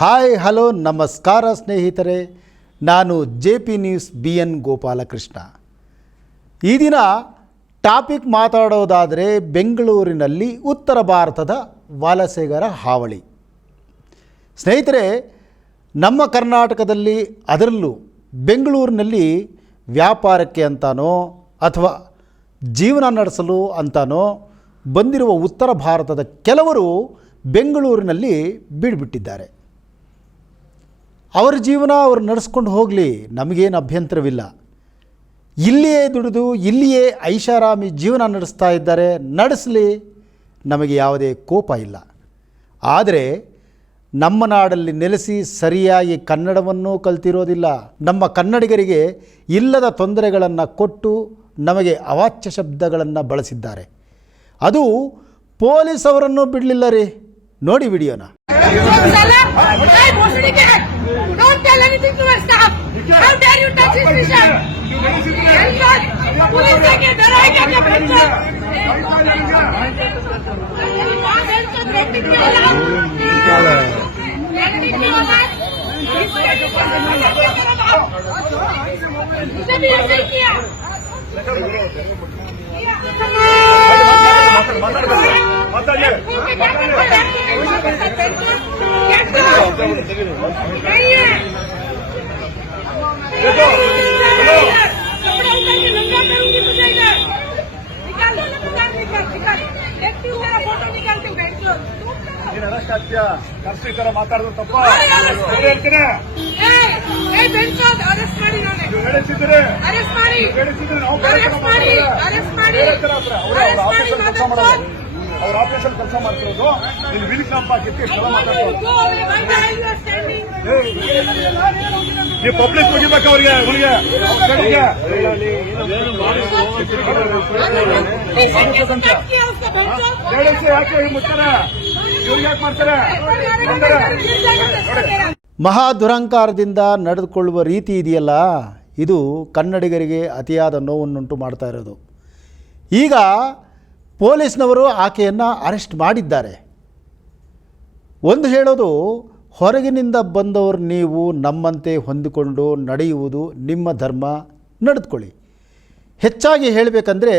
Hi hello ನಮಸ್ಕಾರ ಸ್ನೇಹಿತರೆ, ನಾನು JP ನ್ಯೂಸ್ BN ಗೋಪಾಲಕೃಷ್ಣ. ಈ ದಿನ ಟಾಪಿಕ್ ಮಾತಾಡೋದಾದರೆ ಬೆಂಗಳೂರಿನಲ್ಲಿ ಉತ್ತರ ಭಾರತದ ವಲಸಿಗರ ಹಾವಳಿ. ಸ್ನೇಹಿತರೆ, ನಮ್ಮ ಕರ್ನಾಟಕದಲ್ಲಿ ಅದರಲ್ಲೂ ಬೆಂಗಳೂರಿನಲ್ಲಿ ವ್ಯಾಪಾರಕ್ಕೆ ಅಂತಾನೋ ಅಥವಾ ಜೀವನ ನಡೆಸಲು ಅಂತಾನೋ ಬಂದಿರುವ ಉತ್ತರ ಭಾರತದ ಕೆಲವರು ಬೆಂಗಳೂರಿನಲ್ಲಿ ಬೀಡ್ಬಿಟ್ಟಿದ್ದಾರೆ. ಅವರ ಜೀವನ ಅವರು ನಡೆಸ್ಕೊಂಡು ಹೋಗಲಿ, ನಮಗೇನು ಅಭ್ಯಂತರವಿಲ್ಲ. ಇಲ್ಲಿಯೇ ದುಡಿದು ಇಲ್ಲಿಯೇ ಐಷಾರಾಮಿ ಜೀವನ ನಡೆಸ್ತಾ ಇದ್ದಾರೆ, ನಡೆಸಲಿ, ನಮಗೆ ಯಾವುದೇ ಕೋಪ ಇಲ್ಲ. ಆದರೆ ನಮ್ಮ ನಾಡಲ್ಲಿ ನೆಲೆಸಿ ಸರಿಯಾಗಿ ಕನ್ನಡವನ್ನು ಕಲ್ತಿರೋದಿಲ್ಲ. ನಮ್ಮ ಕನ್ನಡಿಗರಿಗೆ ಇಲ್ಲದ ತೊಂದರೆಗಳನ್ನು ಕೊಟ್ಟು ನಮಗೆ ಅವಾಚ್ಯ ಶಬ್ದಗಳನ್ನು ಬಳಸಿದ್ದಾರೆ. ಅದು ಪೊಲೀಸ್ ಅವರನ್ನು ಬಿಡಲಿಲ್ಲ ರೀ. ನೋಡಿ ವಿಡಿಯೋನ. Don't tell anything to my staff. How dare you touch his vision? Police take it. Darai kya bachcha? Renting me wala. इसने भी ऐसे ही किया. ಮಾತಾಡೋದು ತಪ್ಪ ಹೇಳ್ತೀನಿ. ಅರೆಸ್ಟ್ ಮಾಡಿ, ಅವ್ರ ಆಪರೇಷನ್ ಕೆಲಸ ಮಾಡ್ತಿರೋದು ಇಲ್ಲಿ ವಿಲ್ ಕ್ಯಾಂಪ್ ಹಾಕಿತ್ತು. ನೀವು ಪಬ್ಲಿಕ್ ಹೋಗಿಬೇಕು ಅವ್ರಿಗೆ ಯಾಕೆ ಮುಟ್ತಾರೆ, ಇವ್ರಿಗೆ ಯಾಕೆ ಮಾಡ್ತಾರೆ? ಮಹಾ ದುರಂಕಾರದಿಂದ ನಡೆದುಕೊಳ್ಳುವ ರೀತಿ ಇದೆಯಲ್ಲ, ಇದು ಕನ್ನಡಿಗರಿಗೆ ಅತಿಯಾದ ನೋವನ್ನುಂಟು ಮಾಡ್ತಾ ಇರೋದು. ಈಗ ಪೊಲೀಸ್ನವರು ಆಕೆಯನ್ನು ಅರೆಸ್ಟ್ ಮಾಡಿದ್ದಾರೆ. ಒಂದು ಹೇಳೋದು, ಹೊರಗಿನಿಂದ ಬಂದವರು ನೀವು ನಮ್ಮಂತೆ ಹೊಂದಿಕೊಂಡು ನಡೆಯುವುದು ನಿಮ್ಮ ಧರ್ಮ, ನಡೆದುಕೊಳ್ಳಿ. ಹೆಚ್ಚಾಗಿ ಹೇಳಬೇಕಂದ್ರೆ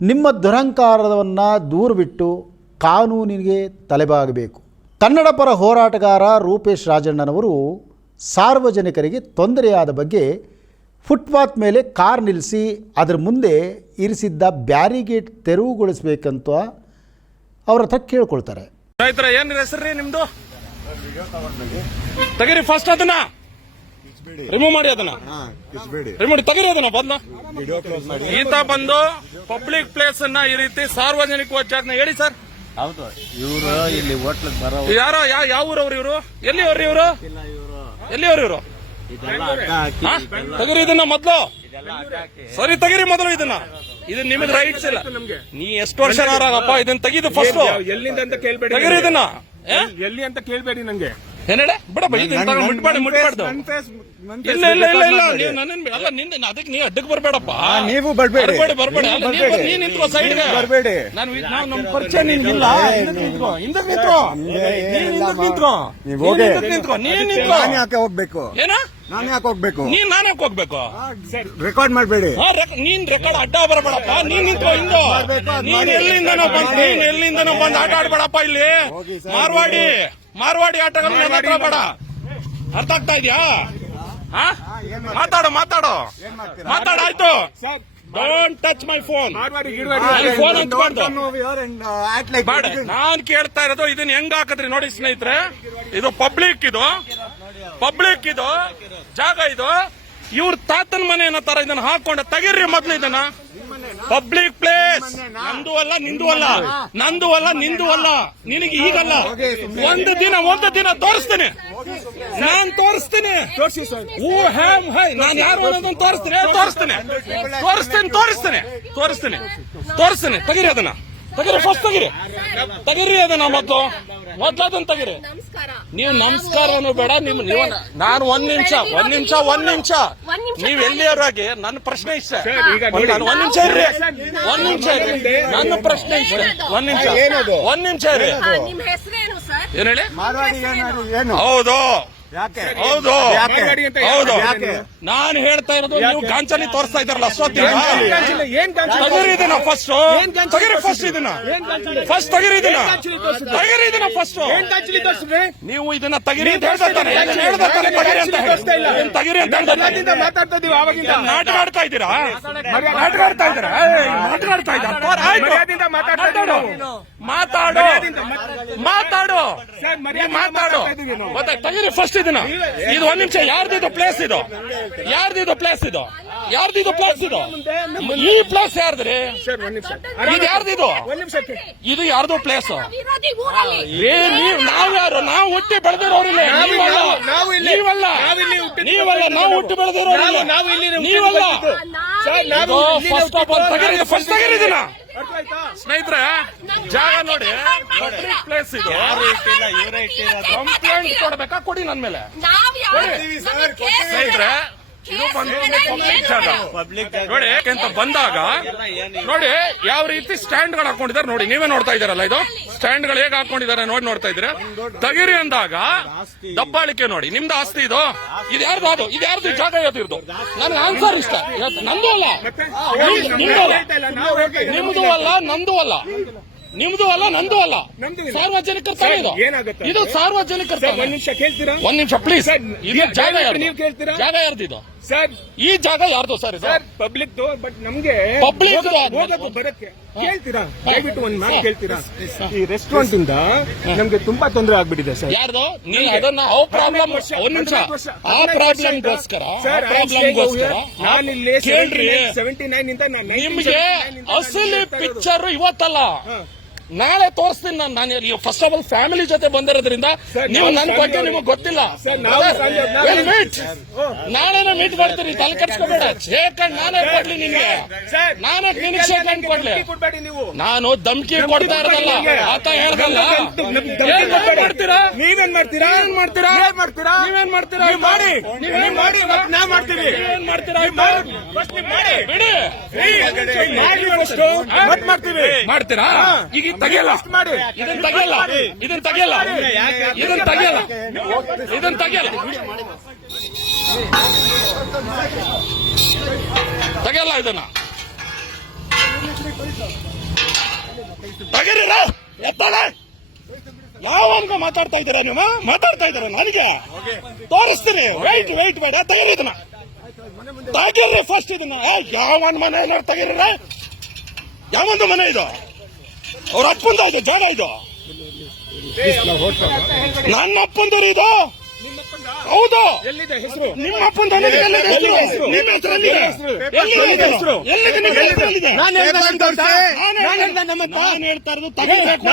ನಿಮ್ಮ ದುರಂಕಾರವನ್ನು ದೂರವಿಟ್ಟು ಕಾನೂನಿಗೆ ತಲೆಬಾಗಬೇಕು. ಕನ್ನಡ ಪರ ಹೋರಾಟಗಾರ ರೂಪೇಶ್ ರಾಜಣ್ಣನವರು ಸಾರ್ವಜನಿಕರಿಗೆ ತೊಂದರೆಯಾದ ಬಗ್ಗೆ ಫುಟ್ಪಾತ್ ಮೇಲೆ ಕಾರ್ ನಿಲ್ಲಿಸಿ ಅದರ ಮುಂದೆ ಇರಿಸಿದ್ದ ಬ್ಯಾರಿಗೇಡ್ ತೆರವುಗೊಳಿಸಬೇಕಂತ ಅವ್ರ ಹತ್ರ ಕೇಳ್ಕೊಳ್ತಾರೆ. ಏನು ಹೆಸರು ನಿಮ್ದು? ತೆಗೀರಿ ಫಸ್ಟ್, ಅದನ್ನ ರಿಮೂವ್ ಮಾಡಿ, ಅದನ್ನ ರಿಮೂವ್ ತೆಗೀರಿ, ಅದನ್ನ ಬಂದು ಈತ ಬಂದು ಪಬ್ಲಿಕ್ ಪ್ಲೇಸ್ ಅನ್ನ ಈ ರೀತಿ ಸಾರ್ವಜನಿಕ ಜಾಗನ ಹೇಳಿ ಸರ್. ಹೌದು, ಇವರು ಇಲ್ಲಿ ಹೋಟ್ಲಿಗೆ ಬರೋ ಯಾರೋ ಯಾವ ಊರವ್ರು ಇವರು? ಎಲ್ಲಿಯವ್ರು ಇವರು? ಎಲ್ಲಿಯವ್ರು ಇವರು? ತೆಗೀರಿ ಇದನ್ನ ಮೊದ್ಲು. ಸರಿ ತೆಗೀರಿ ಮೊದಲು ಇದನ್ನ. ಇದು ನಿಮಗೆ ರೈಟ್ಸ್ ಇಲ್ಲ. ನೀ ಎಷ್ಟು ವರ್ಷ ಆಗಪ್ಪ, ಇದನ್ನ ತೆಗೀದು ಫಸ್ಟ್. ಎಲ್ಲಿಂದ ಅಂತ ಕೇಳ್ಬೇಡಿ, ತೆಗೀರಿ ಇದನ್ನ. ಎಲ್ಲಿ ಅಂತ ಕೇಳ್ಬೇಡಿ ನಂಗೆ. ಏನೇಳೆ ಬಿಡಪ್ಪ, ಮುಟ್ಬಾರ್ದು. ಇಲ್ಲ ಇಲ್ಲ ಇಲ್ಲ ಇಲ್ಲ, ನೀವು ನನ್ನ ಅಲ್ಲ, ನಿಂದ ಅದಕ್ಕೆ ನೀವು ಅಡ್ಡಕ್ಕೆ ಬರ್ಬೇಡಪ್ಪ. ನೀವು ಬರ್ಬೇಡಿ, ನೀನ್ ನಿಂತ್ಕೋ ಸೈಡ್ಗೆ. ಬರ್ಬೇಡಿ. ನಾವು ನಮ್ಮ ಪರಿಚಯ ನಿನ್ಗಿಲ್ಲ. ಹಿಂದಕ್ಕೆ ನಿಂತ್ಕೋ. ನೀನ್ ಯಾಕೆ ಹೋಗ್ಬೇಕು? ಏನ ನಾನು ಯಾಕೆ ಹೋಗ್ಬೇಕು? ನಾನು ಯಾಕೆ ಹೋಗ್ಬೇಕು? ರೆಕಾರ್ಡ್ ಮಾಡ್ಬೇಡಿ. ನೀನ್ ರೆಕಾರ್ಡ್ ಅಡ್ಡ ಬರಬೇಡಪ್ಪ. ನೀನ್ ನಿಂತ್ಕೋ ಹಿಂದೆ. ನೀನ್ ಎಲ್ಲಿಂದನೋ ಬಂದು ಆಟ ಆಡ್ಬೇಡಪ್ಪ ಇಲ್ಲಿ. ಮಾರ್ವಾಡಿ ಆಟಗಳನ್ನ ಬೇಡ. ಅರ್ಥ ಆಗ್ತಾ ಇದೆಯಾ? ಮಾತಾಡಾಯ್ತು. Don't touch my phone. Phone ಹಂಚ್ಬಾರ್ದು. ನಾನ್ ಕೇಳ್ತಾ ಇರೋದು ಇದನ್ನ ಹೆಂಗ್ ಹಾಕದ್ರಿ ನೋಡಿ ಸ್ನೇಹಿತರೆ. ಇದು ಪಬ್ಲಿಕ್ ಇದು ಜಾಗ. ಇದು ಇವ್ರ ತಾತನ ಮನೆ ಅನ್ನೋ ತರ ಇದನ್ನ ಹಾಕೊಂಡ ತೆಗೀರಿ ಮೊದ್ಲು ಇದನ್ನ. ಪಬ್ಲಿಕ್ ಪ್ಲೇಸ್ ನಂದು ಅಲ್ಲ, ನಿಂದು ಅಲ್ಲ. ನಿನಗೆ ಈಗಲ್ಲ, ಒಂದು ದಿನ ತೋರಿಸ್ತೇನೆ. ನಾನ್ ತೋರಿಸ್ತೀನಿ. ನಾನು ಯಾರು ಅನ್ನೋದನ್ನ ತೋರಿಸ್ತೇನೆ. ತೆಗೀರಿ ಅದನ್ನ. ಫಸ್ಟ್ ತೆಗೀರಿ ಅದನ್ನ ಮೊದ್ಲು ಅದನ್ನ ತೆಗೀರಿ. ನೀವು ನಮಸ್ಕಾರನು ಬೇಡ. ನಾನು ಒಂದ್ ನಿಮಿಷ ನೀವ್ ಎಲ್ಲಿಯವರಾಗಿ ನನ್ನ ಪ್ರಶ್ನೆ ಇಷ್ಟ. ಒಂದ್ ನಿಮಿಷ ಇರ್ರಿ. ನನ್ನ ಪ್ರಶ್ನೆ ಇಷ್ಟ. ಒಂದ್ ನಿಮಿಷ ಇರ್ರಿ. ನಿಮ್ಮ ಹೆಸರೇನು ಸರ್? ಏನ್ ಹೇಳಿ? ಮಾರ್ವಾಡಿ ಏನು? ಹೌದು ಯಾಕೆ? ಹೌದು ಯಾಕೆ? ಹೌದು. ಯಾಕೆ? ನಾನು ಹೇಳ್ತಾ ಇರೋದು ನೀವು ಗಾಂಚಲಿ ತೋರಿಸ್ತಾ ಇದ್ದಾರಲ್ಲ ಅಷ್ಟೊತ್ತಿಗೆ ಏನ್ ತಗಿರಿ ಇದನ್ನ ಫಸ್ಟ್ ತಗಿರಿ ಫಸ್ಟ್ ಇದನ್ನ ಫಸ್ಟ್ ತಗಿರಿ ಇದನ್ನ ತಗಿರಿ ಇದನ್ನ ಫಸ್ಟ್ ನೀವು ಇದನ್ನ ತಗಿರಿ ಅಂತ ಹೇಳ್ತಾರೆ ತಗಿರಿ ಅಂತ ಏನ್ ತಗಿರಿ ಅಂತ ಹೇಳ್ತಾರೆ ಮಾತಾಡ್ತಾ ಇದೀವಿ ಆವಾಗಿಂದ. ನಾಟಕ ಆಡ್ತಾ ಇದ್ದೀರಾ ನಾಟಕ ಆಡ್ತಾ ಇದ್ದೀರಾ ನಾಟಕ ಆಡ್ತಾ ಇದ್ದಾರೆ ಮರ್ಯಾದೆಯಿಂದ ಮಾತಾಡ್ತಾ ಮಾತಾಡು ಮಾತಾಡು ನೀನ್ ಮಾತಾಡು ಮತ್ತೆ ತಗಿರಿ ಫಸ್ಟ್ ಇದನ್ನ ಇದು ಒಂದ್ ನಿಮಿಷ ಯಾರ್ದಿದು ಪ್ಲೇಸ್ ಇದು ಯಾರ್ದಿದು ಪ್ಲೇಸ್ ಇದು ಯಾರ್ದಿದು ಪ್ಲೇಸ್ ಇದು ಈ ಪ್ಲೇಸ್ ಯಾರ್ದ್ರಿ ಇದು ಯಾರ್ದಿದು ಇದು ಯಾರ್ದು ಪ್ಲೇಸ್ ನಾವ್ ಯಾರು ನಾವು ಹುಟ್ಟಿ ಬೆಳೆದಿರೋರಿಲ್ಲ ನೀವಲ್ಲ ನೀವಲ್ಲ ನಾವು ಹುಟ್ಟಿ ಬೆಳೆದಿರೋರಿಲ್ಲ ನೀವಲ್ಲ ಫಸ್ಟ್ ಆಫ್ ಆಲ್ ತಗಿರಿ ಫಸ್ಟ್ ತಗಿರಿದಿನ ಸ್ನೇಹಿತರೆ ಜಾಗ ನೋಡಿ ಪಬ್ಲಿಕ್ ಪ್ಲೇಸ್ ಇದು ಕಂಪ್ಲೇಂಟ್ ಕೊಡ್ಬೇಕಾ ಕೊಡಿ ನನ್ ಮೇಲೆ ಸ್ನೇಹಿತರೆ ಇದು ಬಂದು ಪಬ್ಲಿಕ್ ಜಾಗ ನೋಡಿ ಯಾಕೆಂತ ಬಂದಾಗ ನೋಡಿ ಯಾವ ರೀತಿ ಸ್ಟ್ಯಾಂಡ್ ಗಳು ಹಾಕೊಂಡಿದ್ದಾರೆ ನೋಡಿ ನೀವೇ ನೋಡ್ತಾ ಇದ್ದಾರಲ್ಲ ಇದು ಸ್ಟ್ಯಾಂಡ್ ಗಳು ಹೇಗೆ ಹಾಕೊಂಡಿದ್ದಾರೆ ನೋಡಿ ನೋಡ್ತಾ ಇದ್ರೆ ತಗಿರಿ ಅಂದಾಗ ದಬ್ಬಾಳಿಕೆ ನೋಡಿ ನಿಮ್ದು ಆಸ್ತಿ ಇದು ಇದು ಯಾರ್ದು ಅದು ಇದು ಯಾರ್ದು ಜಾಗ ಯಾವ್ದು ನನ್ಗೆ ಆನ್ಸರ್ ಇಷ್ಟ ನಂದು ಅಲ್ಲ ನಿಮ್ದು ಅಲ್ಲ ನಿಮ್ದು ಅಲ್ಲ ನಂದು ಅಲ್ಲ ನಿಮ್ದು ಅಲ್ಲ ನಂದು ಅಲ್ಲ ಸಾರ್ವಜನಿಕರ ತಾನೇ ಇದು ಇದು ಸಾರ್ವಜನಿಕರ ಒಂದ್ ನಿಮಿಷ ಪ್ಲೀಸ್ ಇದು ಜಾಗ ಯಾರ್ದು ಜಾಗ ಯಾರ್ದು ಸರ್ ಈ ಜಾಗ ಯಾರ್ದು ಸರ್ ಇದು ಪಬ್ಲಿಕ್ ಬಟ್ ನಮ್ಗೆ ಪಬ್ಲಿಕ್ ಬರಕ್ಕೆ ಕೇಳ್ತೀರಾ ದಯವಿಟ್ಟು ಒಂದ್ ಮಾತು ಕೇಳ್ತೀರಾ ಈ ರೆಸ್ಟೋರೆಂಟ್ ಇಂದ ನಮ್ಗೆ ತುಂಬಾ ತೊಂದರೆ ಆಗ್ಬಿಟ್ಟಿದೆ ಸರ್ ಯಾರ್ದು ನೀವು ಅದನ್ನ ಆ ಪ್ರಾಬ್ಲಮ್ ಒಂದ್ ನಿಮಿಷ ಆ ಪ್ರಾಬ್ಲಮ್ಗೋಸ್ಕರ ನಾನಿಲ್ಲಿ ಕೇಳ್ರಿ 79 ಇಂದ ನಿಮ್ಗೆ ಅಸಲಿ ಪಿಕ್ಚರ್ ಇವತ್ತಲ್ಲ ನಾಳೆ ತೋರಿಸ್ತೀನಿ ನಾನು ಫಸ್ಟ್ ಆಫ್ ಆಲ್ ಫ್ಯಾಮಿಲಿ ಜೊತೆ ಬಂದಿರೋದ್ರಿಂದ ನೀವು ನನ್ನ ಬಗ್ಗೆ ನಿಮಗೆ ಗೊತ್ತಿಲ್ಲ ನಾನೇನ ಮೀಟ್ ಮಾಡ್ತೀನಿ ತಲೆ ಕಟ್ಸ್ಕೋಬೇಡ ಶೇಕ್ ಹ್ಯಾಂಡ್ ನಾನೇ ಕೊಡ್ಲಿ ನಿಮ್ಗೆ ನಾನೇ ನಿನಗೆ ಶೇಕ್ ಹ್ಯಾಂಡ್ ಕೊಡ್ಲಿ ನಾನು ಧಮ್ಕಿ ಕೊಡ್ತಾ ಇರೋದಲ್ಲ ಆತ ಹೇಳ್ದಲ್ಲ ಮಾಡ್ತೀರಾ ನೀವೇನ್ ಮಾಡ್ತೀರಾ ಏನ್ ಮಾಡ್ತೀರಾ ಮಾಡ್ತೀರಾ ನೀವೇನ್ ಮಾಡ್ತೀರಾ ಮಾಡಿ ನೀವೇನ್ ಮಾಡಿ ನಾ ಮಾಡ್ತೀವಿ ಏನ್ ಮಾಡ್ತೀರಾ ಬಿಡಿ ಮತ್ ಮಾಡ್ತೀವಿ ಮಾಡ್ತೀರಾ ಈಗ ತೆಗಿಯಲ್ಲ ಇದನ್ನ ತೆಗಿಯಲ್ಲ ಇದನ್ನ ತೆಗಿಯಲ್ಲ ಇದನ್ನ ತೆಗಿಯಲ್ಲ ಇದನ್ನ ತೆಗಿಯಲ್ಲ ತೆಗಿಯಲ್ಲ ಇದನ್ನ ತೆಗೀರಿರ ಎತ್ತಾಳೆ ಯಾವನ್ಗ ಮಾತಾಡ್ತಾ ಇದ್ದೀರಾ ನೀವು ಮಾತಾಡ್ತಾ ಇದ್ದೀರಾ ನನಗೆ ತೋರಿಸ್ತೀನಿ ವೈಟ್ ವೈಟ್ ಬೇಡ ತೆಗೀರಿ ಇದನ್ನ ತೆಗೀರಿ ಫಸ್ಟ್ ಇದನ್ನ ಯಾವನ್ ಮನೆ ಏನಾರು ತೆಗೀರಿರ ಯಾವೊಂದು ಮನೆ ಇದು ಅವ್ರ ಅಪ್ಪಂದ ಇದು ಜಾಗ ಇದು ನನ್ನ ಅಪ್ಪಂದರಿ ಇದು ಹೌದು ನಿಮ್ಮ ಅಪ್ಪಂದ ನಿಮ್ಮ ಹೆಸರು ಎಲ್ಲಿದೆ ನಾನು ಹೇಳ್ತಾ ಇರೋದು ತಗೋಬೇಕು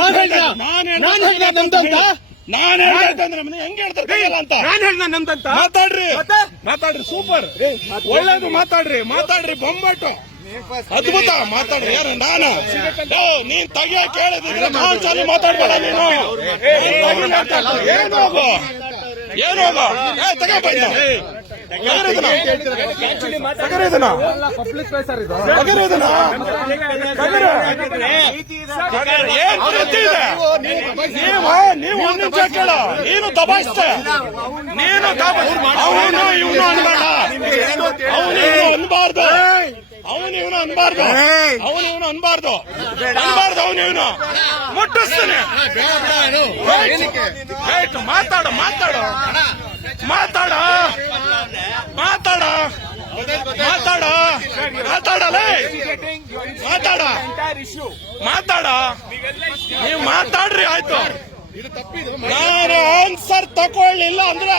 ನಾನು ಹೇಳ್ತಂದ್ರೆ ಹೆಂಗ್ ಹೇಳ್ತಾರೆ ಅಂತ ಮಾತಾಡ್ರಿ ಸೂಪರ್ ಒಳ್ಳೇದು ಮಾತಾಡ್ರಿ ಬೊಂಬಾಟು ಅದ್ಭುತ ಮಾತಾಡ್ರಿ ಯಾರು ನಾನು ನೀನ್ ತೆಗಿಯ ಕೇಳಿದ್ರೆ ನಾನ್ ಚಾಲಿ ಮಾತಾಡ್ಬೇಡ ನೀನು ಏನು ಹೋಗು ನೀವು ಒಂದ್ ನಿಮಿಷ ಕೇಳ ನೀನು ದಬಾಯಿಸ್ತೆ ನೀನು ಅವನು ಇವನು ಅನ್ಬೇಡ ಅವನು ಅನ್ಬಾರ್ದು ಅವನು ಅನ್ಬಾರ್ದು ಅವನು ಮುಟ್ಟಿಸ್ತಾನೆ ಮಾತಾಡ ನೀವು ಮಾತಾಡ್ರಿ ಆಯ್ತು ನಾನು ಆನ್ಸರ್ ತಗೊಳ್ಳಿಲ್ಲ ಅಂದ್ರೆ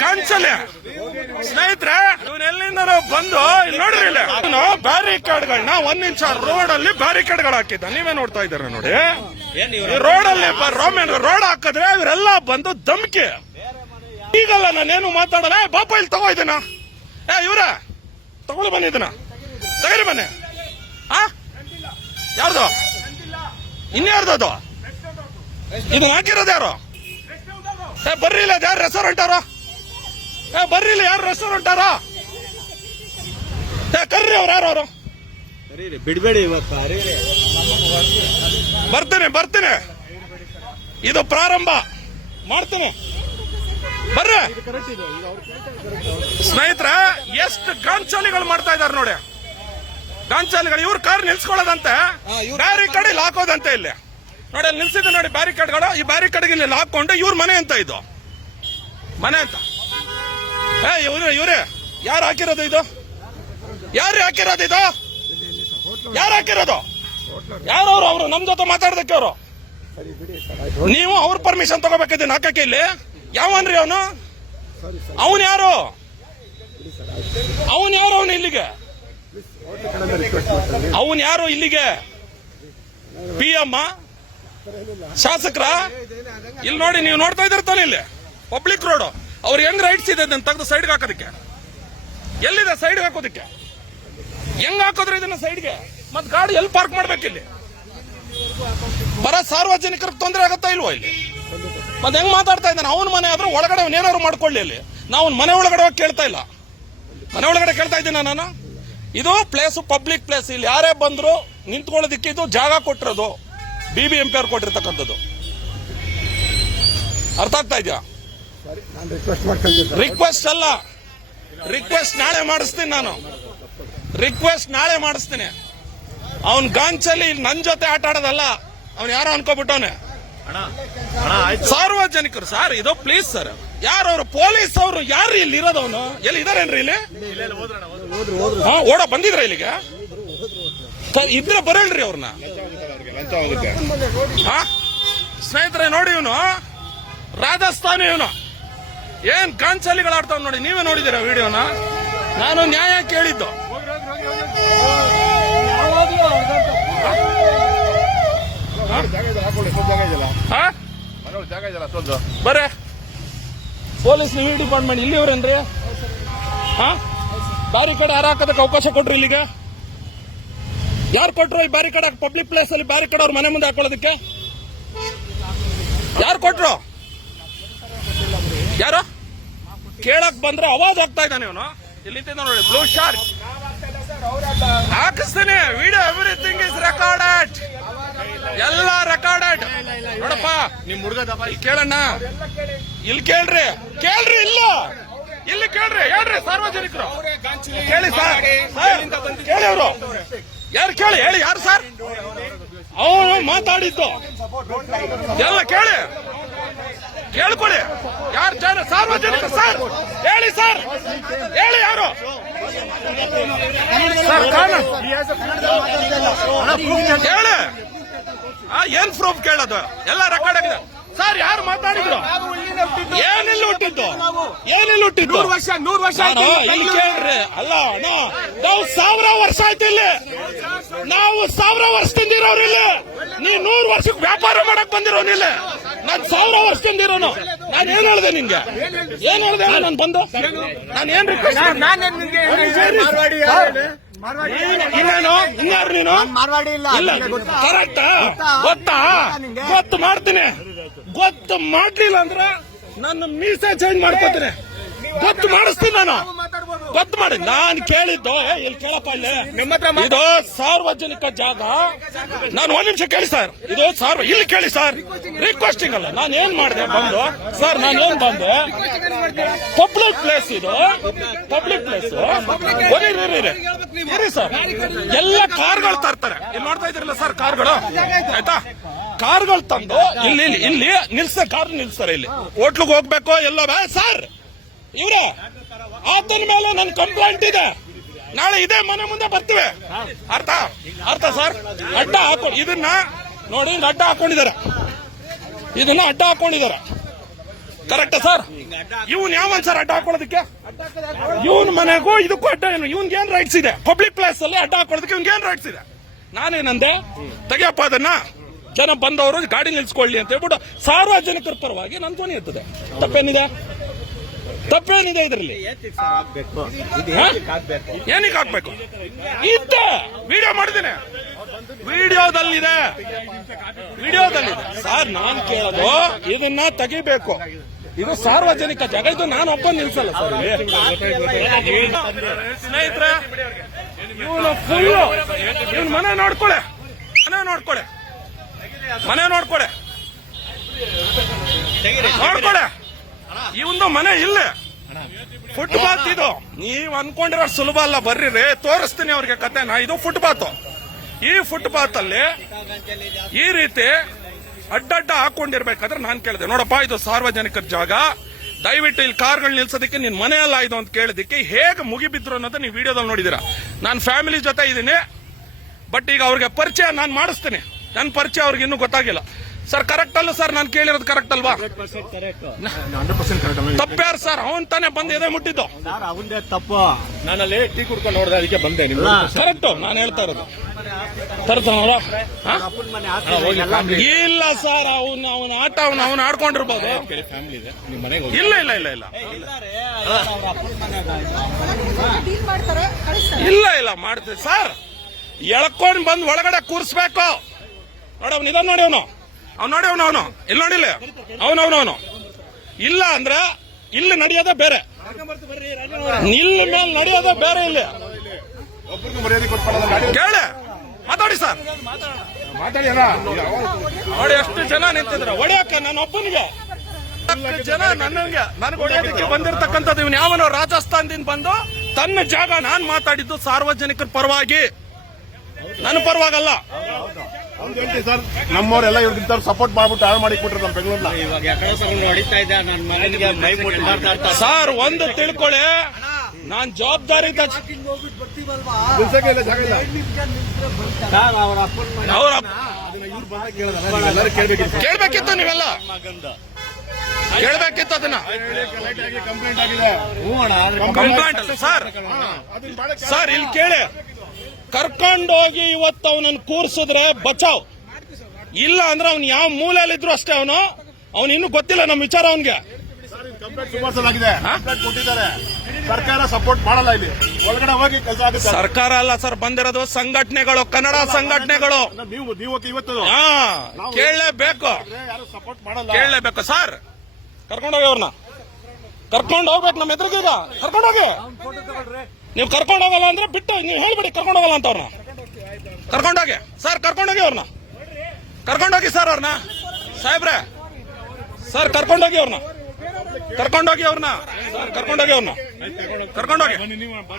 ಗಂಚಲೆ ಸ್ನೇಹಿತರೆ ಇವನೆಲ್ಲಿಂದ ಬಂದು ಇಲ್ಲಿ ನೋಡ್ರಿ ಇಲ್ಲಿ ಬ್ಯಾರಿಕೇಡ್ಗಳನ್ನ ಒಂದ್ ಇಂಚ ರೋಡ್ ಅಲ್ಲಿ ಬ್ಯಾರಿಕೇಡ್ಗಳು ಹಾಕಿದ್ದ ನೀವೇ ನೋಡ್ತಾ ಇದ್ದೀರ ನೋಡಿ ರೋಡ್ ಅಲ್ಲಿ ರೋಡ್ ಹಾಕಿದ್ರೆ ಇವರೆಲ್ಲ ಬಂದು ಧಮ್ಕಿ ಈಗಲ್ಲ ನಾನೇನು ಮಾತಾಡಲ್ಲ ಬಾಪ ಇಲ್ಲಿ ತಗೋ ಇದನ್ನ ಇವ್ರ ತಗೊಳ್ಳಿ ಬನ್ನಿ ಇದನ್ನ ತಗರಿ ಬನ್ನಿ ಯಾರ್ದು ಇನ್ಯಾರ್ದು ಅದು ಇದನ್ನ ಹಾಕಿರೋದು ಯಾರು ಬರ್ರಿ ಇಲ್ಲ ಯಾರು ರೆಸ್ಟೋರೆಂಟ್ ಅವರು ಬರ್ರಿ ಇಲ್ಲ ಯಾರು ರೆಸ್ಟೋರೆಂಟ್ ಅವರ ಕರ್ರಿ ಅವ್ರು ಯಾರು ಅವರು ಬಿಡ್ಬೇಡಿ ಇವತ್ತು ಬರ್ತೀನಿ. ಇದು ಪ್ರಾರಂಭ ಮಾಡ್ತೀನಿ. ಬರ್ರಿ ಸ್ನೇಹಿತರೆ, ಎಷ್ಟು ಗಾಂಚಾಲಿಗಳು ಮಾಡ್ತಾ ಇದಾರೆ ನೋಡಿ. ಗಾಂಚಾಲಿಗಳು ಇವ್ರ ಕಾರ್ ನಿಲ್ಸ್ಕೊಳ್ಳೋದಂತೆ, ಬ್ಯಾರಿಕೇಡ್ ಇಲ್ಲಿ ಹಾಕೋದಂತೆ. ಇಲ್ಲಿ ನೋಡಿ, ಅಲ್ಲಿ ನಿಲ್ಸಿದ್ದು ನೋಡಿ ಬ್ಯಾರಿಕೇಡ್ಗಳು. ಈ ಬ್ಯಾರಿಕೇಡ್ಗೆ ಇಲ್ಲಿ ಹಾಕೊಂಡು ಇವ್ರ ಮನೆ ಅಂತ, ಇದು ಮನೆ ಅಂತ. ಇವ್ರೆ ಯಾರು ಹಾಕಿರೋದು ಇದು? ಯಾರು ಹಾಕಿರೋದು ಇದು? ಯಾರು ಹಾಕಿರೋದು? ಯಾರವ್ರು? ಅವರು ನಮ್ ಜೊತೆ ಮಾತಾಡೋದಕ್ಕೆ ಅವರು. ನೀವು ಅವ್ರ ಪರ್ಮಿಷನ್ ತಗೋಬೇಕಿದ್ದೀನಿ ಹಾಕಕ್ಕೆ. ಇಲ್ಲಿ ಯಾವನ್ರಿ ಅವನು? ಅವನು ಯಾರು? ಅವನು ಇಲ್ಲಿಗೆ? ಅವನು ಯಾರು ಇಲ್ಲಿಗೆ? PM ಶಾಸಕರ? ಇಲ್ಲಿ ನೋಡಿ, ನೀವು ನೋಡ್ತಾ ಇದ್ದೀರ ತಾನೆ, ಇಲ್ಲಿ ಪಬ್ಲಿಕ್ ರೋಡ್. ಅವ್ರು ಹೆಂಗ್ ರೈಟ್ಸ್ ಇದೆ ಅದನ್ನ ತೆಗೆದು ಸೈಡ್ಗೆ ಹಾಕೋದಕ್ಕೆ? ಎಲ್ಲಿದೆ ಸೈಡ್ಗೆ ಹಾಕೋದಕ್ಕೆ? ಹೆಂಗ್ ಹಾಕೋದ್ರಿ ಇದನ್ನ ಸೈಡ್ಗೆ? ಮತ್ ಗಾಡಿ ಎಲ್ಲಿ ಪಾರ್ಕ್ ಮಾಡ್ಬೇಕಿಲ್ಲಿ? ಬರ ಸಾರ್ವಜನಿಕರಿಗೆ ತೊಂದರೆ ಆಗತ್ತಾ ಇಲ್ವೋ ಇಲ್ಲಿ? ಮತ್ತೆ ಹೆಂಗ್ ಮಾತಾಡ್ತಾ ಇದ್ದಾನೆ? ಅವನ ಮನೆ ಆದ್ರೂ ಒಳಗಡೆ ಅವನೇನಾದ್ರು ಮಾಡ್ಕೊಳ್ಳಿ. ಅಲ್ಲಿ ನಾವು ಮನೆ ಒಳಗಡೆ ಹೋಗಿ ಕೇಳ್ತಾ ಇಲ್ಲ. ಮನೆ ಒಳಗಡೆ ಕೇಳ್ತಾ ಇದ್ದೀನಿ ನಾನು. ಇದು ಪ್ಲೇಸ್ ಪಬ್ಲಿಕ್ ಪ್ಲೇಸ್. ಇಲ್ಲಿ ಯಾರೇ ಬಂದ್ರು ನಿಂತ್ಕೊಳ್ಳೋದಿಕ್ಕೆ ಇದು ಜಾಗ ಕೊಟ್ಟಿರೋದು BBMP ಅವ್ರು ಕೊಟ್ಟಿರ್ತಕ್ಕಂಥದ್ದು. ಅರ್ಥ ಆಗ್ತಾ ಇದೆಯಾ? ರಿಕ್ವೆಸ್ಟ್ ಅಲ್ಲ, ರಿಕ್ವೆಸ್ಟ್ ನಾಳೆ ಮಾಡಿಸ್ತೀನಿ ನಾನು. ರಿಕ್ವೆಸ್ಟ್ ನಾಳೆ ಮಾಡಿಸ್ತೀನಿ. ಅವನ್ ಗಾಂಚಲಿ ನನ್ ಜೊತೆ ಆಟ ಆಡೋದಲ್ಲ. ಅವ್ನು ಯಾರೋ ಅನ್ಕೋಬಿಟ್ಟವನೆ. ಸಾರ್ವಜನಿಕರು ಸರ್, ಇದು ಪ್ಲೀಸ್ ಸರ್. ಯಾರವ್ರು? ಪೊಲೀಸ್ ಅವರು ಯಾರು ಇಲ್ಲಿ ಇರೋದವನು? ಎಲ್ಲಿ ಇದಾರೇನ್ರಿ ಇಲ್ಲಿ? ಓಡ ಬಂದಿದ್ರ ಇಲ್ಲಿಗೆ? ಇದ್ರೆ ಬರಲ್ರಿ ಅವ್ರನ್ನ. ಸ್ನೇಹಿತರೆ ನೋಡಿ, ಇವನು ರಾಜಸ್ಥಾನಿ. ಇವನು ಏನ್ ಗಾಂಚಲಿಗಳು ಆಡ್ತಾವ್ ನೋಡಿ. ನೀವೇ ನೋಡಿದೀರ ವಿಡಿಯೋನ? ನಾನು ನ್ಯಾಯ ಕೇಳಿದ್ದು. ಬರೇ ಪೊಲೀಸ್ ಈ ಡಿಪಾರ್ಟ್ಮೆಂಟ್ ಇಲ್ಲಿವ್ರೇನ್ರಿ? ಬ್ಯಾರಿಕೇಡ್ ಯಾರು ಹಾಕೋದಕ್ಕೆ ಅವಕಾಶ ಕೊಟ್ರು ಇಲ್ಲಿಗೆ? ಯಾರು ಕೊಟ್ರು ಈ ಬ್ಯಾರಿಕೇಡ್? ಪಬ್ಲಿಕ್ ಪ್ಲೇಸ್ ಅಲ್ಲಿ ಬ್ಯಾರಿಕೇಡ್ ಅವ್ರ ಮನೆ ಮುಂದೆ ಹಾಕೊಳ್ಳೋದಕ್ಕೆ ಯಾರು ಕೊಟ್ರು? ಯಾರು ಕೇಳಕ್ ಬಂದ್ರೆ ಅವಾಜ್ ಆಗ್ತಾ ಇದ್ದಾನೆ ಇವನು. ಇಲ್ಲಿ ನೋಡಿ, ಬ್ಲೂ ಶಾರ್ಟ್ ಹಾಕಿಸ್ತೀನಿ. Video everything is recorded. ಎಲ್ಲ ರೆಕಾರ್ಡೆಡ್. ನೋಡಪ್ಪ, ನಿಮ್ ಹುಡುಗ ಕೇಳಣ್ಣ. ಇಲ್ಲಿ ಕೇಳ್ರಿ ಇಲ್ಲ, ಇಲ್ಲಿ ಕೇಳ್ರಿ. ಹೇಳ್ರಿ ಸಾರ್ವಜನಿಕರು ಕೇಳಿ ಸರ್. ಕೇಳಿ ಅವರು ಯಾರು? ಕೇಳಿ ಹೇಳಿ ಯಾರು ಸರ್? ಅವನು ಮಾತಾಡಿದ್ದು ಎಲ್ಲ ಕೇಳಿ, ಕೇಳ್ಕೊಳ್ಳಿ. ಯಾರು ಜನ ಸಾರ್ವಜನಿಕ ಸರ್? ಹೇಳಿ ಸರ್, ಹೇಳಿ ಯಾರು ಸರ್? ಹೇಳಿ. ಏನ್ ಪ್ರೂಫ್ ಕೇಳೋದು? ಎಲ್ಲ ರೆಕಾರ್ಡ್ ಆಗಿದೆ ಸರ್. ಯಾರು ಮಾತಾಡಿದ್ರು? ಏನಿಲ್ಲ ಹುಟ್ಟಿದ್ದು? 100 ವರ್ಷ ಇಲ್ಲಿ ಕೇಳ್ರಿ. ಅಲ್ಲ, ನಾವು 1000 ವರ್ಷ ಆಯ್ತು ಇಲ್ಲಿ. ನಾವು 1000 ವರ್ಷದಿಂದ ಇರೋರು ಇಲ್ಲಿ. ನೀ 100 ವರ್ಷಕ್ಕೆ ವ್ಯಾಪಾರ ಮಾಡಕ್ ಬಂದಿರೋನಿಲ್ಲ. ನಾನ್ 1000 ವರ್ಷದಿಂದ ಇರೋನು. ನಾನು ಏನ್ ಹೇಳ್ದೆ ನಿನ್ಗೆ? ಏನ್ ಹೇಳ್ದೆ ನಾನು ಬಂದು? ನಾನು ಏನ್ ರಿಕ್ವೆಸ್ಟ್? ಇನ್ನೇನು? ಇನ್ಯಾರು ನೀನು? ಇಲ್ಲ, ಕರೆಕ್ಟಾ? ಗೊತ್ತು ಮಾಡ್ತೀನಿ. ಗೊತ್ತು ಮಾಡ್ಲಿಲ್ಲ ಅಂದ್ರೆ ನನ್ನ ಮೀಸೆ ಚೇಂಜ್ ಮಾಡ್ಕೋತೀನಿ. ಗೊತ್ತು ಮಾಡಿಸ್ತೀನಿ ನಾನು. ಗೊತ್ತು ಮಾಡಿ. ನಾನು ಕೇಳಿದ್ದು ಇಲ್ಲಿ ಕೇಳಪ್ಪ, ಇಲ್ಲಿ ಇದು ಸಾರ್ವಜನಿಕ ಜಾಗ. ನಾನು 1 ನಿಮಿಷ ಕೇಳಿ ಸರ್. ಇದು ಇಲ್ಲಿ ಕೇಳಿ ಸರ್. ರಿಕ್ವೆಸ್ಟಿಂಗ್ ಅಲ್ಲ. ನಾನು ಏನ್ ಮಾಡಿದೆ ಬಂದು ಸರ್? ನಾನು ಏನ್ ಬಂದೆ? ಪಬ್ಲಿಕ್ ಪ್ಲೇಸ್ ಇದು, ಪಬ್ಲಿಕ್ ಪ್ಲೇಸ್. ಇರಿ ಸರ್. ಎಲ್ಲ ಕಾರ್ಗಳು ತರ್ತಾರೆ. ಇಲ್ಲಿ ನೋಡ್ತಾ ಇದ್ರಲ್ಲ ಸರ್, ಕಾರ್ಗಳು. ಆಯ್ತಾ? ಕಾರ್ಗಳು ತಂದು ಇಲ್ಲಿ ಕಾರ್ ನಿಲ್ಸ್ತಾರೆ. ಇಲ್ಲಿ ಹೋಟ್ಲಿಗೆ ಹೋಗ್ಬೇಕು ಎಲ್ಲ ಸರ್. ಇವ್ರೆ ಆತನ ಮೇಲೆ ನನ್ನ ಕಂಪ್ಲೇಂಟ್ ಇದೆ. ನಾಳೆ ಇದೇ ಮನೆ ಮುಂದೆ ಬರ್ತೀವಿ. ಅರ್ಥ ಸರ್? ಅಡ್ಡ ಇದನ್ನ ನೋಡಿ, ಅಡ್ಡ ಹಾಕೊಂಡಿದ್ದಾರೆ. ಇದನ್ನ ಅಡ್ಡ ಹಾಕೊಂಡಿದ್ದಾರೆ. ಕರೆಕ್ಟಾ ಸರ್? ಇವನ್ ಯಾವನ್ ಸರ್ ಅಡ್ಡ ಹಾಕೊಳ್ಳೋದಕ್ಕೆ? ಇವನ್ ಮನೆಗೂ ಇದಕ್ಕೂ ಅಡ್ಡ ಏನು? ಇವನ್ಗೆ ಏನ್ ರೈಟ್ಸ್ ಇದೆ? ಪಬ್ಲಿಕ್ ಪ್ಲೇಸ್ ಅಲ್ಲಿ ಅಡ್ಡ ಹಾಕೊಳ್ಳೋದಕ್ಕೆ ಇವನ್ಗೆ ಏನ್ ರೈಟ್ಸ್ ಇದೆ? ನಾನೇನಂದೆ? ತೆಗಿಯಪ್ಪ ಅದನ್ನ. ಜನ ಬಂದವರು ಗಾಡಿ ನಿಲ್ಸ್ಕೊಳ್ಳಿ ಅಂತ ಹೇಳ್ಬಿಟ್ಟು ಸಾರ್ವಜನಿಕರ ಪರವಾಗಿ ನನ್ನ ಧ್ವನಿ ಎತ್ತದೆ. ತಪ್ಪೇನಿದೆ ಇದರಲ್ಲಿ? ಏನಕ್ಕೆ ಹಾಕ್ಬೇಕು? ಇದ್ದೆ ವಿಡಿಯೋ ಮಾಡಿದ್ದೀನಿ. ವಿಡಿಯೋದಲ್ಲಿದೆ ಸರ್. ನಾನು ಕೇಳೋದು ಇದನ್ನ ತೆಗಿಬೇಕು. ಇದು ಸಾರ್ವಜನಿಕ ಜಾಗ. ಇದು ನಾನು ಒಬ್ಬ ನಿಲ್ಸಲ್ಲ ಸರ್. ಸ್ನೇಹಿತರೆ, ಇವನು ಫುಲ್ಲು ಇವನ್ ಮನೆ ನೋಡ್ಕೊಳ್ಳೆ. ಮನೆ ನೋಡ್ಕೊಳೆ ನೋಡ್ಕೊಳೆ ಇವಂದು ಮನೆ ಇಲ್ಲೇ ಫುಟ್ಪಾತ್ ಇದು. ನೀವ್ ಅನ್ಕೊಂಡಿರೋ ಸುಲಭ ಅಲ್ಲ, ಬರ್ರಿ ತೋರಿಸ್ತೀನಿ ಅವ್ರಿಗೆ ಕತೆನ. ಇದು ಫುಟ್ಪಾತ್. ಈ ಫುಟ್ಪಾತ್ ಅಲ್ಲಿ ಈ ರೀತಿ ಅಡ್ಡಡ್ಡ ಹಾಕೊಂಡಿರ್ಬೇಕಾದ್ರೆ ನಾನ್ ಕೇಳಿದೆ, ನೋಡಪ್ಪ ಇದು ಸಾರ್ವಜನಿಕರ ಜಾಗ, ದಯವಿಟ್ಟು ಇಲ್ಲಿ ಕಾರ್ಗಳು ನಿಲ್ಸೋದಕ್ಕೆ ನಿನ್ ಮನೆ ಅಲ್ಲ ಇದು ಅಂತ ಕೇಳಿದಕ್ಕೆ ಹೇಗೆ ಮುಗಿಬಿದ್ರು ಅನ್ನೋದು ನೀವು ವಿಡಿಯೋದಲ್ಲಿ ನೋಡಿದೀರಾ. ನಾನು ಫ್ಯಾಮಿಲಿ ಜೊತೆ ಇದ್ದೀನಿ, ಬಟ್ ಈಗ ಅವ್ರಿಗೆ ಪರಿಚಯ ನಾನು ಮಾಡಿಸ್ತೀನಿ. ನನ್ನ ಪರಿಚಯ ಅವ್ರಿಗೆ ಇನ್ನೂ ಗೊತ್ತಾಗಿಲ್ಲ. ಸರ್ ಕರೆಕ್ಟ್ ಅಲ್ಲ ಸರ್, ನಾನು ಕೇಳಿರೋದು ಕರೆಕ್ಟ್ ಅಲ್ವಾ? 100% ಕರೆಕ್ಟ್. ತಪ್ಪ್ಯಾರು ಸರ್? ಅವನ್ ತಾನೇ ಬಂದು ಎದೆ ಮುಟ್ಟಿದ್ದು. ಅವಂದೇ ತಪ್ಪು. ನಾನಲ್ಲಿ ಟೀ ಕುಡ್ಕೊಂಡು ನೋಡಿದೆ, ಅದಕ್ಕೆ ಬಂದೆ. ಕರೆಕ್ಟ್ ನಾನು ಹೇಳ್ತಾ ಇರೋದು. ಇಲ್ಲ ಸರ್, ಅವನ ಆಟ ಅವನು ಆಡ್ಕೊಂಡಿರ್ಬೋದು. ಇಲ್ಲ ಇಲ್ಲ ಇಲ್ಲ ಇಲ್ಲ ಇಲ್ಲ ಇಲ್ಲ ಮಾಡ್ತೀವಿ ಸರ್. ಎಳ್ಕೊಂಡ್ ಬಂದು ಒಳಗಡೆ ಕೂರ್ಸ್ಬೇಕು. ನೋಡಿ ಅವ್ನು ಇದನ್ನ ನೋಡಿ, ಅವ್ನು ನೋಡಿ, ಅವನು ಇಲ್ಲಿ ನೋಡಿಲ್ಲ, ಅವನು ಇಲ್ಲ ಅಂದ್ರೆ ಇಲ್ಲಿ ನಡೆಯೋದೇ ಬೇರೆ, ಇಲ್ಲಿ ಮೇಲೆ ನಡೆಯೋದೇ ಬೇರೆ. ಇಲ್ಲಿ ಕೇಳಿ ಮಾತಾಡಿ ಸರ್, ನೋಡಿ ಎಷ್ಟು ಜನ ನಿಂತಿದ್ರು ಹೊಡೆಯಕ್ಕೆ. ನಾನು ಒಬ್ಬನಿಗೆ ಜನ ನನಗೆ ಹೊಡೆಯೋದಕ್ಕೆ ಬಂದಿರತಕ್ಕಂಥದ್ದು. ಇವನು ಯಾವನೋ ರಾಜಸ್ಥಾನದಿಂದ ಬಂದು ತನ್ನ ಜಾಗ. ನಾನು ಮಾತಾಡಿದ್ದು ಸಾರ್ವಜನಿಕರ ಪರವಾಗಿ, ನನ್ನ ಪರವಾಗಲ್ಲ. ಸರ್ ನಮ್ಮವರೆಲ್ಲ ಇವ್ರಿಗೆ ಸಪೋರ್ಟ್ ಮಾಡ್ಬಿಟ್ಟು ಹಾಳು ಮಾಡಿ ಕೊಟ್ರು ನಮ್ಮ ಬೆಂಗಳೂರ್ನ. ಸರ್ ಒಂದು ತಿಳ್ಕೊಳ್ಳಿ, ನಾನ್ ಜವಾಬ್ದಾರಿ ಕೇಳ್ಬೇಕಿತ್ತು, ನೀವೆಲ್ಲ ಕೇಳ್ಬೇಕಿತ್ತು ಅದನ್ನ. ಕಂಪ್ಲೇಂಟ್ ಅಲ್ಲ ಸರ್. ಸರ್ ಇಲ್ಲಿ ಕೇಳಿ, ಕರ್ಕೊಂಡೋಗಿ ಇವತ್ತು ಅವನನ್ನು ಕೂರ್ಸಿದ್ರೆ ಬಚಾವ್, ಇಲ್ಲ ಅಂದ್ರೆ ಅವ್ನು ಯಾವ ಮೂಲೆಯಲ್ಲಿದ್ರು ಅಷ್ಟೇ. ಅವನು ಇನ್ನೂ ಗೊತ್ತಿಲ್ಲ ನಮ್ಮ ವಿಚಾರ ಅವನ್ಗೆ. ಸರ್ಕಾರ ಸಪೋರ್ಟ್ ಮಾಡಲ್ಲ, ಇಲ್ಲಿ ಒಳಗಡೆ ಹೋಗಿ ಕೆಲಸ ಆಗುತ್ತೆ. ಸರ್ಕಾರ ಅಲ್ಲ ಸರ್, ಬಂದಿರೋದು ಸಂಘಟನೆಗಳು, ಕನ್ನಡ ಸಂಘಟನೆಗಳು. ನೀವು ಇವತ್ತು ಕೇಳಲೇಬೇಕು, ಯಾರು ಸಪೋರ್ಟ್ ಮಾಡಲ್ಲ, ಕೇಳಲೇಬೇಕು ಸರ್. ಕರ್ಕೊಂಡೋಗಿ ಅವ್ರನ್ನ ಕರ್ಕೊಂಡು ಹೋಗ್ಬೇಕು ನಮ್ಮ ಎದುರಿಗೀಗ. ಕರ್ಕೊಂಡೋಗಿ, ನೀವು ಕರ್ಕೊಂಡು ಹೋಗಲ್ಲ ಅಂದ್ರೆ ಬಿಟ್ಟು ನೀವು ಹೇಳ್ಬಿಡಿ ಕರ್ಕೊಂಡು ಹೋಗಲ್ಲ ಅಂತ ಅವ್ರನ್ನ. ಕರ್ಕೊಂಡೋಗಿ ಸರ್, ಕರ್ಕೊಂಡೋಗಿ ಅವ್ರನ್ನ, ಕರ್ಕೊಂಡೋಗಿ ಸರ್ ಅವ್ರನ್ನ. ಸಾಹೇಬ್ರೆ ಸರ್, ಕರ್ಕೊಂಡೋಗಿ ಅವ್ರನ್ನ, ಕರ್ಕೊಂಡೋಗಿ ಅವ್ರನ್ನ, ಕರ್ಕೊಂಡೋಗಿ ಅವ್ರನ್ನ,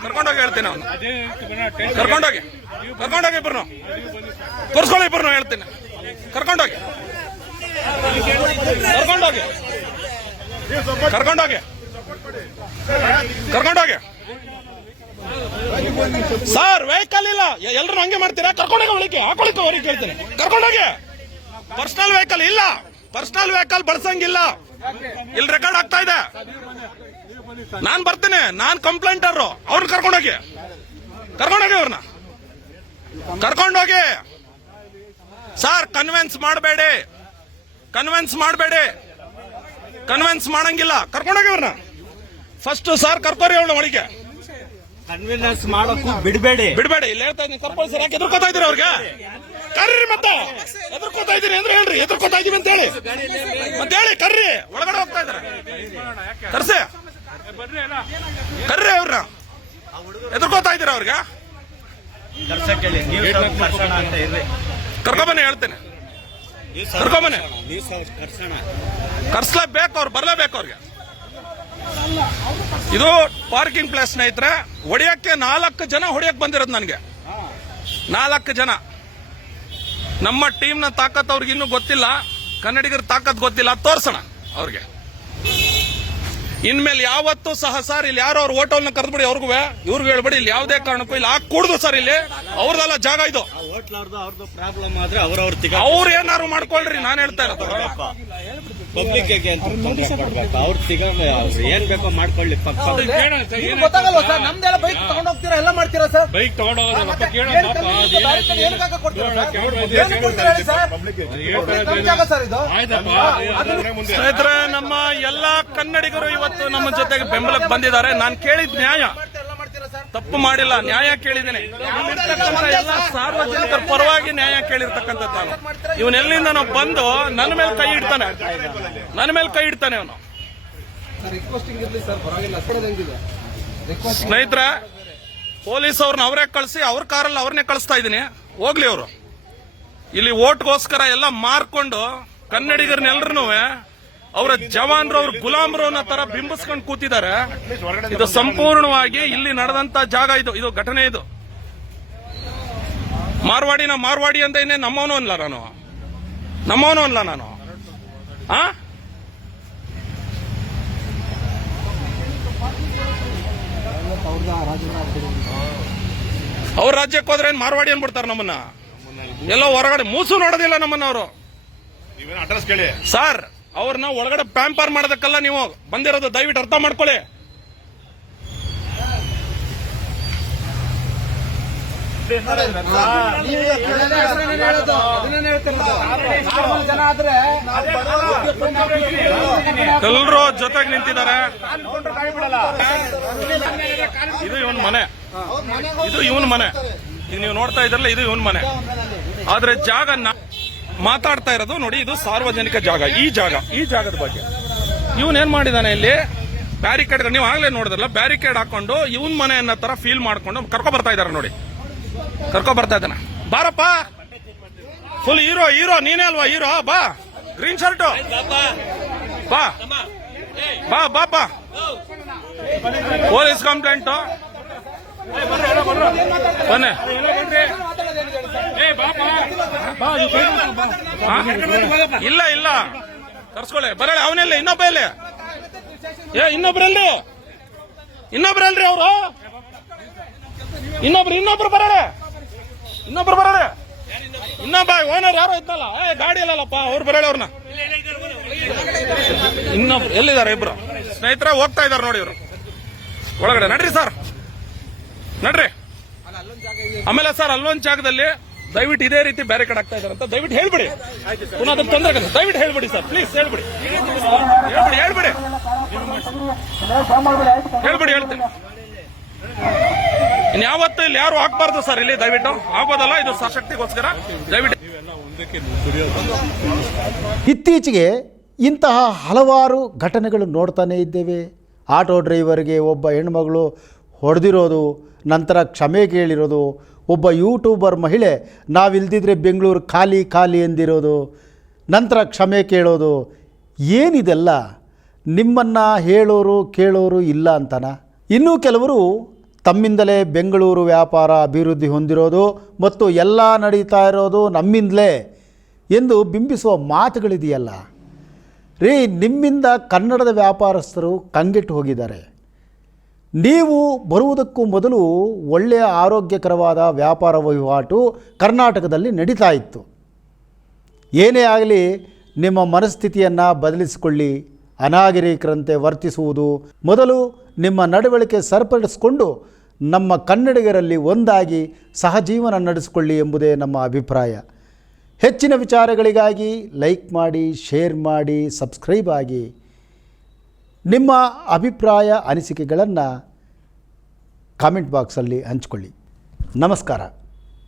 ಕರ್ಕೊಂಡೋಗಿ ಹೇಳ್ತೀನಿ ಅವ್ನ. ಕರ್ಕೊಂಡೋಗಿ ಇಬ್ಬರು ಕೂರ್ಸ್ಕೊಳ್ಳಿ, ಇಬ್ಬರು ಹೇಳ್ತೀನಿ. ಕರ್ಕೊಂಡೋಗಿ ಸರ್. ವೆಹಿಕಲ್ ಇಲ್ಲ, ಎಲ್ರು ಹಂಗೆ ಮಾಡ್ತೀರಾ? ಕರ್ಕೊಂಡೋಗಿ ಒಳಗೆ ಹಾಕೊಳಿಕೆ ಅವ್ರಿಗೆ ಕೇಳ್ತೀನಿ. ಕರ್ಕೊಂಡೋಗಿ. ಪರ್ಸನಲ್ ವೆಹಿಕಲ್ ಇಲ್ಲ, ಪರ್ಸನಲ್ ವೆಹಿಕಲ್ ಬಳಸಂಗಿಲ್ಲ. ಇಲ್ಲಿ ರೆಕಾರ್ಡ್ ಆಗ್ತಾ ಇದೆ. ನಾನ್ ಬರ್ತೀನಿ, ನಾನ್ ಕಂಪ್ಲೇಂಟರ್. ಅವ್ರನ್ನ ಕರ್ಕೊಂಡೋಗಿ ಅವ್ರನ್ನ ಕರ್ಕೊಂಡೋಗಿ. ಸರ್ ಕನ್ವಿನ್ಸ್ ಮಾಡಂಗಿಲ್ಲ. ಕರ್ಕೊಂಡೋಗಿ ಅವ್ರನ್ನ ಫಸ್ಟ್. ಸರ್ ಕರ್ಕೋರಿ ಅವ್ರನ್ನ ಒಳಗೆ. ಕನ್ವಿನ್ಸ್ ಮಾಡೋಕ್ಕೂ ಬಿಡಬೇಡಿ. ಇಲ್ಲಿ ಹೇಳ್ತಾ ಇದ್ದೀನಿ, ಕರ್ಕೊಳ್ಳಿ ಸರ್. ಯಾಕೆ ಎದುರ್ಕೋತಾ ಇದ್ದೀರಿ ಅವ್ರಿಗೆ? ಕರ್ರಿ ಮತ್ತೆ. ಎದುರ್ಕೋತಾ ಇದ್ದೀನಿ ಅಂದ್ರೆ ಹೇಳ್ರಿ, ಎದುರ್ಕೋತಾ ಇದೀವಿ ಅಂತ ಹೇಳಿ ಮತ್ತೆ ಹೇಳಿ. ಕರ್ರಿ, ಒಳಗಡೆ ಹೋಗ್ತಾ ಇದಾರೆ. ಕರ್ಸಿ, ಕರ್ರಿ ಅವ್ರನ್ನ. ಎದುರ್ಕೋತಾ ಇದ್ದೀರಾ ಅವ್ರಿಗೆ? ಕರ್ಕೊಂಬನ್ನಿ ಹೇಳ್ತೇನೆ. ಕರ್ಕೊಂಬನ್ನಿ. ಕರ್ಸ್ಲೇಬೇಕು, ಅವ್ರು ಬರ್ಲೇಬೇಕು ಅವ್ರಿಗೆ. ಇದು ಪಾರ್ಕಿಂಗ್ ಪ್ಲೇಸ್ ಸ್ನೇಹಿತರೆ. ಹೊಡೆಯಕ್ಕೆ 4 ಜನ ಹೊಡೆಯಕ್ಕೆ ಬಂದಿರೋದು ನನಗೆ. 4 ಜನ. ನಮ್ಮ ಟೀಮ್ನ ತಾಕತ್ ಅವ್ರಿಗೆ ಇನ್ನೂ ಗೊತ್ತಿಲ್ಲ, ಕನ್ನಡಿಗರ ತಾಕತ್ ಗೊತ್ತಿಲ್ಲ. ತೋರ್ಸೋಣ ಅವ್ರಿಗೆ. ಇನ್ಮೇಲೆ ಯಾವತ್ತೂ ಸಹ ಸರ್ ಇಲ್ಲಿ ಯಾರೋ ಅವ್ರ ಹೋಟೆಲ್ನ ಕರೆದ್ಬಿಡಿ, ಅವ್ರಿಗೂ ಇವ್ರಿಗೂ ಹೇಳ್ಬಿಡಿ, ಇಲ್ಲಿ ಯಾವುದೇ ಕಾರಣಕ್ಕೂ ಇಲ್ಲಿ ಹಾಕೂಡ್ದು ಸರ್. ಇಲ್ಲಿ ಅವ್ರದೆಲ್ಲ ಜಾಗ ಇದು. ಅವ್ರದ್ದು ಪ್ರಾಬ್ಲಮ್ ಆದ್ರೆ ಅವ್ರು ಏನಾರು ಮಾಡ್ಕೊಳ್ರಿ, ನಾನು ಹೇಳ್ತಾ ಇರೋದು. ಪಬ್ಲಿಕ್ ಅವ್ರು ಏನ್ ಬೇಕೋ ಮಾಡ್ಕೊಳ್ಳಿ. ಗೊತ್ತಾಗಲ್ವಾ ಸರ್? ನಮ್ದೆಲ್ಲ ಬೈಕ್ ತಗೊಂಡ್ ಹೋಗ್ತೀರಾ, ಎಲ್ಲ ಮಾಡ್ತೀರಾ ಸರ್? ಬೈಕ್ ತಗೊಂಡೋಗೋದಲ್ಲ. ಸ್ನೇಹಿತರೆ, ನಮ್ಮ ಎಲ್ಲಾ ಕನ್ನಡಿಗರು ಇವತ್ತು ನಮ್ಮ ಜೊತೆಗೆ ಬೆಂಬಲಕ್ಕೆ ಬಂದಿದ್ದಾರೆ. ನಾನು ಕೇಳಿದ ನ್ಯಾಯ, ತಪ್ಪು ಮಾಡಿಲ್ಲ, ನ್ಯಾಯ ಕೇಳಿದ್ದೇನೆ. ಎಲ್ಲ ಸಾರ್ವಜನಿಕರ ಪರವಾಗಿ ನ್ಯಾಯ ಕೇಳಿರ್ತಕ್ಕಂಥದ್ದು ನಾನು. ಇವನೆಲ್ಲಿಂದ ನಾವು ಬಂದು ನನ್ನ ಮೇಲೆ ಕೈ ಇಡ್ತಾನೆ ಅವನು. ಸ್ನೇಹಿತರೆ, ಪೊಲೀಸ್ ಅವ್ರನ್ನ ಅವರೇ ಕಳಿಸಿ, ಅವ್ರ ಕಾರಲ್ಲಿ ಅವ್ರನ್ನೇ ಕಳಿಸ್ತಾ ಇದ್ದೀನಿ. ಹೋಗ್ಲಿ ಅವರು. ಇಲ್ಲಿ ಓಟ್ಗೋಸ್ಕರ ಎಲ್ಲ ಮಾರ್ಕೊಂಡು ಕನ್ನಡಿಗರನ್ನೆಲ್ಲರೂ ಅವರ ಜವಾನ್ರು ಅವ್ರ ಗುಲಾಮರು ಅನ್ನೋ ತರ ಬಿಂಬಿಸ್ಕೊಂಡು ಕೂತಿದ್ದಾರೆ. ಇದು ಸಂಪೂರ್ಣವಾಗಿ ಇಲ್ಲಿ ನಡೆದಂತ ಜಾಗ, ಇದು ಘಟನೆ. ಇದು ಮಾರ್ವಾಡಿ ಅಂತ ಇನ್ನೇ ನಮ್ಮವನು ಅಲ್ಲ ನಾನು ಆ ಅವ್ರ ರಾಜ್ಯಕ್ಕೆ ಹೋದ್ರೆ ಏನ್ ಮಾರ್ವಾಡಿ ಅನ್ಬಿಡ್ತಾರ ನಮ್ಮನ್ನ. ಎಲ್ಲೋ ಹೊರಗಡೆ ಮೂಸು ನೋಡೋದಿಲ್ಲ ನಮ್ಮನ್ನ ಅವರು. ಅಡ್ರೆಸ್ ಕೇಳಿ ಸರ್, ಅವ್ರನ್ನ ಒಳಗಡೆ ಪ್ಯಾಂಪರ್ ಮಾಡೋದಕ್ಕಲ್ಲ ನೀವು ಬಂದಿರೋದು, ದಯವಿಟ್ಟು ಅರ್ಥ ಮಾಡ್ಕೊಳ್ಳಿ. ಜನ ಆದ್ರೆ ಎಲ್ಲರೂ ಜೊತೆಗೆ ನಿಂತಿದ್ದಾರೆ. ಇದು ಇವನ್ ಮನೆ, ಈಗ ನೀವು ನೋಡ್ತಾ ಇದ್ರಲ್ಲ, ಇದು ಇವನ್ ಮನೆ. ಆದ್ರೆ ಜಾಗ ಮಾತಾಡ್ತಾ ಇರೋದು ನೋಡಿ, ಇದು ಸಾರ್ವಜನಿಕ ಜಾಗ. ಈ ಜಾಗದ ಬಗ್ಗೆ ಇವನ್ ಏನ್ ಮಾಡಿದಾನೆ, ಇಲ್ಲಿ ಬ್ಯಾರಿಕೇಡ್, ನೀವು ಆಗ್ಲೇ ನೋಡಿದ್ರಲ್ಲ, ಬ್ಯಾರಿಕೇಡ್ ಹಾಕೊಂಡು ಇವನ್ ಮನೆ ಅನ್ನೋ ತರ ಫೀಲ್ ಮಾಡ್ಕೊಂಡು ಕರ್ಕೊ ಬರ್ತಾ ಇದಾರೆ ನೋಡಿ. ಕರ್ಕೊ ಬರ್ತಾ ಇದ್ದಾನೆ. ಬಾರಪ್ಪ, ಫುಲ್ ಹೀರೋ ನೀನೇ ಅಲ್ವಾ ಹೀರೋ? ಬಾ, ಗ್ರೀನ್ ಶರ್ಟ್, ಬಾ ಬಾ ಬಾ ಬಾ. ಪೊಲೀಸ್ ಕಂಪ್ಲೇಂಟ್ ಬನ್ನಿ. ಇಲ್ಲ ಕರ್ಸ್ಕೊಳ್ಳಿ, ಬರಲಿ. ಅವನೆಲ್ಲ ಇನ್ನೊಬ್ಬ ಇಲ್ಲಿ, ಇನ್ನೊಬ್ರಲ್ಲಿ ಅವರು ಇನ್ನೊಬ್ರು ಬರಳೆ, ಇನ್ನೊಬ್ಬ ಓನರ್ ಯಾರೋ ಇದ್ದಲ್ಲ, ಗಾಡಿ ಅಲ್ಲಪ್ಪ, ಅವ್ರು ಬರಳೆ. ಅವ್ರನ್ನ ಇನ್ನೊಬ್ರು ಎಲ್ಲಿದ್ದಾರೆ? ಇಬ್ರು ಸ್ನೇಹಿತರ ಹೋಗ್ತಾ ಇದಾರೆ ನೋಡಿ ಇವರು ಒಳಗಡೆ. ನಡ್ರಿ ಸರ್, ನಡ್ರಿ. ಆಮೇಲೆ ಸರ್, ಅಲ್ಲೊಂದ್ ಜಾಗದಲ್ಲಿ ದಯವಿಟ್ಟು ಇದೇ ರೀತಿ ಬ್ಯಾರಿಕೇಡ್ ಆಗ್ತಾ ಇದಾರೆ ಅಂತ ದಯವಿಟ್ಟು ಹೇಳ್ಬಿಡಿ. ಪುನಃ ಅದನ್ನ ತೊಂದರೆ ಆಗುತ್ತೆ, ದಯವಿಟ್ಟು ಹೇಳ್ಬಿಡಿ ಸರ್, ಪ್ಲೀಸ್ ಹೇಳ್ಬಿಡಿ. ಹೇಳ್ತೀನಿ. ಇನ್ಯಾವತ್ತು ಇಲ್ಲಿ ಯಾರು ಹಾಕ್ಬಾರ್ದು ಸರ್, ಇಲ್ಲಿ ದಯವಿಟ್ಟು ಆಗೋದಲ್ಲ, ಇದು ಸಶಕ್ತಿಗೋಸ್ಕರ ದಯವಿಟ್ಟು. ಇತ್ತೀಚೆಗೆ ಇಂತಹ ಹಲವಾರು ಘಟನೆಗಳು ನೋಡ್ತಾನೇ ಇದ್ದೇವೆ. ಆಟೋ ಡ್ರೈವರ್ಗೆ ಒಬ್ಬ ಹೆಣ್ಮಗಳು ಹೊಡೆದಿರೋದು, ನಂತರ ಕ್ಷಮೆ ಕೇಳಿರೋದು, ಒಬ್ಬ ಯೂಟ್ಯೂಬರ್ ಮಹಿಳೆ ನಾವಿಲ್ದಿದ್ರೆ ಬೆಂಗಳೂರು ಖಾಲಿ ಎಂದಿರೋದು, ನಂತರ ಕ್ಷಮೆ ಕೇಳೋದು. ಏನಿದೆಲ್ಲ? ನಿಮ್ಮನ್ನು ಹೇಳೋರು ಕೇಳೋರು ಇಲ್ಲ ಅಂತನ? ಇನ್ನೂ ಕೆಲವರು ತಮ್ಮಿಂದಲೇ ಬೆಂಗಳೂರು ವ್ಯಾಪಾರ ಅಭಿವೃದ್ಧಿ ಹೊಂದಿರೋದು ಮತ್ತು ಎಲ್ಲ ನಡೀತಾ ಇರೋದು ನಮ್ಮಿಂದಲೇ ಎಂದು ಬಿಂಬಿಸುವ ಮಾತುಗಳಿದೆಯಲ್ಲ ರೀ. ನಿಮ್ಮಿಂದ ಕನ್ನಡದ ವ್ಯಾಪಾರಸ್ಥರು ಕಂಗೆಟ್ಟು ಹೋಗಿದ್ದಾರೆ. ನೀವು ಬರುವುದಕ್ಕೂ ಮೊದಲು ಒಳ್ಳೆಯ ಆರೋಗ್ಯಕರವಾದ ವ್ಯಾಪಾರ ವಹಿವಾಟು ಕರ್ನಾಟಕದಲ್ಲಿ ನಡೀತಾ ಇತ್ತು. ಏನೇ ಆಗಲಿ, ನಿಮ್ಮ ಮನಸ್ಥಿತಿಯನ್ನು ಬದಲಿಸಿಕೊಳ್ಳಿ. ಅನಾಗರಿಕರಂತೆ ವರ್ತಿಸುವುದು ಮೊದಲು ನಿಮ್ಮ ನಡವಳಿಕೆ ಸರಿಪಡಿಸಿಕೊಂಡು ನಮ್ಮ ಕನ್ನಡಿಗರಲ್ಲಿ ಒಂದಾಗಿ ಸಹಜೀವನ ನಡೆಸಿಕೊಳ್ಳಿ ಎಂಬುದೇ ನಮ್ಮ ಅಭಿಪ್ರಾಯ. ಹೆಚ್ಚಿನ ವಿಚಾರಗಳಿಗಾಗಿ ಲೈಕ್ ಮಾಡಿ, ಶೇರ್ ಮಾಡಿ, ಸಬ್ಸ್ಕ್ರೈಬ್ ಆಗಿ. ನಿಮ್ಮ ಅಭಿಪ್ರಾಯ ಅನಿಸಿಕೆಗಳನ್ನು ಕಾಮೆಂಟ್ ಬಾಕ್ಸಲ್ಲಿ ಹಂಚಿಕೊಳ್ಳಿ. ನಮಸ್ಕಾರ.